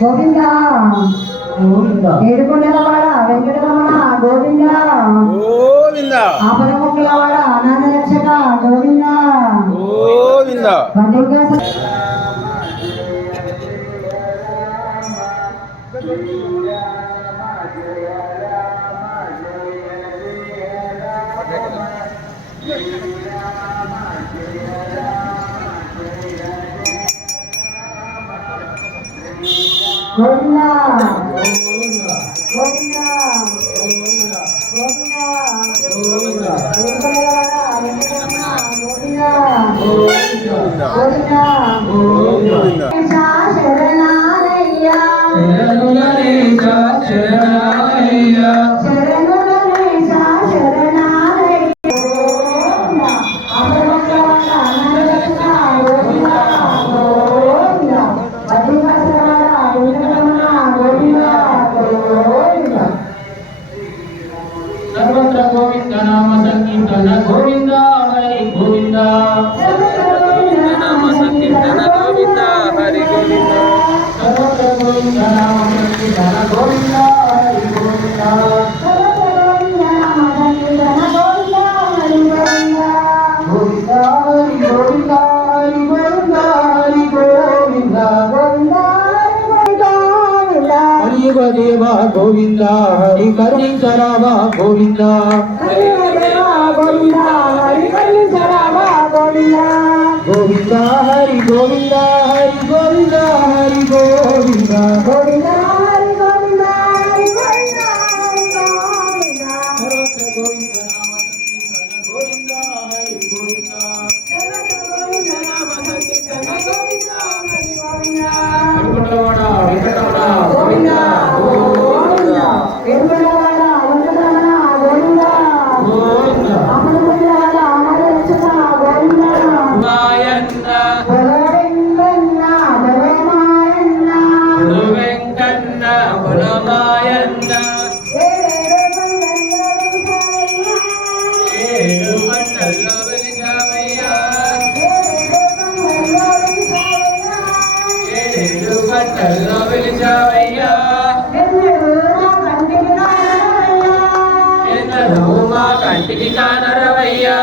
గోవింద ఏడుకొండలవాడ వెంకటరమణ గోవింద గోవింద ఆపదముక్కులవాడ అనాథ రక్షక గోవింద గోవింద గోవింద सर्वत्र गोविंद नाम संकीर्तन गोविंद हरि गोविंद నామ సంకీర్తన గోవింద హరి గోవింద सर्वत्र गोविंद नाम संकीर्तन गोविंद हरि गोविंद गोविंद हरि गोविंद हरि गोविंद हरि गोविंद हरि देव गोविंद हरि करुणीचराव गोविंद गोविंद हरि गोविंद हरि गोविंद हरि गोविंद सर्वत्र गोविंद नाम संकीर्तन गोविंद हरि गोविंद వెంకటరమణ వెంకటరమణ గోవింద వెంకన్న బలమాయన్న ఏడు మండల్లో వెలిసావయ్యా ఏడు మండల్లో వెలిసావయ్యా ఎన్నడూ మా కంటికి కానరవయ్యా